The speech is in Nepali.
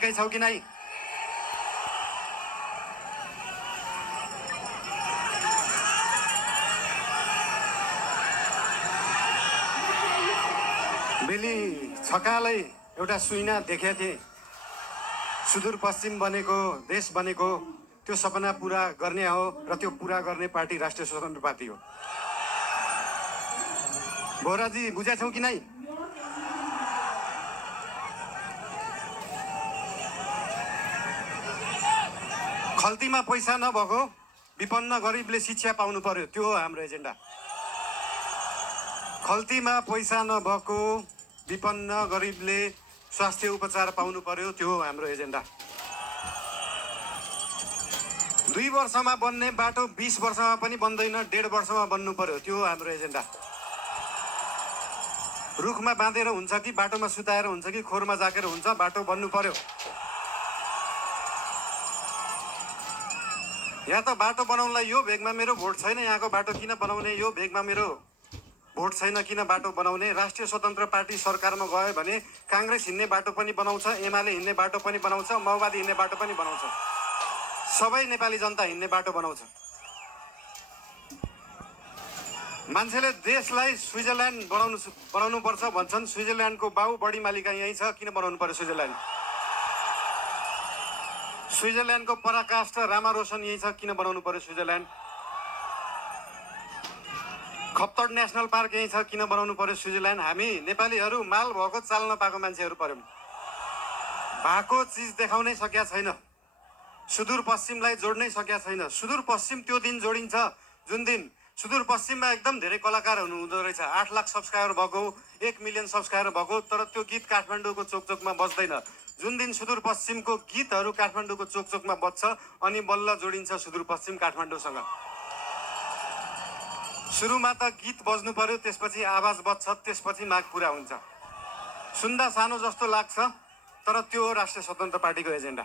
ठिकै छौ कि नै? बेली छकालै एउटा सुइना देखेको थिएँ। सुदूरपश्चिम बनेको देश बनेको त्यो सपना पुरा गर्ने हो र त्यो पुरा गर्ने पार्टी राष्ट्रिय स्वतन्त्र पार्टी हो। बोराजी बुझेछौ कि नै? खल्तीमा पैसा नभएको विपन्न गरिबले शिक्षा पाउनु पर्यो, त्यो हो हाम्रो एजेन्डा। खल्तीमा पैसा नभएको विपन्न गरिबले स्वास्थ्य उपचार पाउनु पर्यो, त्यो हो हाम्रो एजेन्डा। 2 वर्षमा बन्ने बाटो 20 वर्षमा पनि बन्दैन, 1.5 वर्षमा बन्नु पर्यो, त्यो हो हाम्रो एजेन्डा। रुखमा बाँधेर हुन्छ कि बाटोमा सुताएर हुन्छ कि खोरमा जाकेर हुन्छ, बाटो बन्नु पर्यो। यहाँ त बाटो बनाउनलाई यो भेगमा मेरो भोट छैन, यहाँको बाटो किन बनाउने, यो भेगमा मेरो भोट छैन किन बाटो बनाउने। राष्ट्रिय स्वतन्त्र पार्टी सरकारमा गयो भने काङ्ग्रेस हिँड्ने बाटो पनि बनाउँछ, एमाले हिँड्ने बाटो पनि बनाउँछ, माओवादी हिँड्ने बाटो पनि बनाउँछ, सबै नेपाली जनता हिँड्ने बाटो बनाउँछ। मान्छेले देशलाई स्विजरल्यान्ड बनाउनु पर्छ भन्छन्। स्विजरल्यान्डको बाउ बढी मालिका यहीँ छ, किन बनाउनु पर्यो स्विजरल्यान्ड? स्विजरल्यान्डको पराकाष्ठ रामा रोशन यहीँ छ, किन बनाउनु पर्यो स्विजरल्यान्ड? खप्तड नेसनल पार्क यहीँ छ, किन बनाउनु पर्यो स्विजरल्यान्ड? हामी नेपालीहरू माल भएको चाल नपाएको मान्छेहरू पर्यौँ। भएको चिज देखाउनै सकेका छैन, सुदूरपश्चिमलाई जोड्नै सकेका छैन। सुदूरपश्चिम त्यो दिन जोडिन्छ जुन दिन सुदूरपश्चिममा एकदम धेरै कलाकारहरू हुँदो रहेछ। 8 लाख सब्सक्राइबर भएको, 1 मिलियन सब्सक्राइबर भएको, तर त्यो गीत काठमाडौँको चोकचोकमा बज्दैन। जुन दिन सुदूरपश्चिमको गीतहरू काठमाडौँको चोकचोकमा बज्छ अनि बल्ल जोडिन्छ सुदूरपश्चिम काठमाडौँसँग। सुरुमा त गीत बज्नु पर्यो, त्यसपछि आवाज बज्छ, त्यसपछि माग पुरा हुन्छ। सुन्दा सानो जस्तो लाग्छ, तर त्यो राष्ट्रिय स्वतन्त्र पार्टीको एजेन्डा।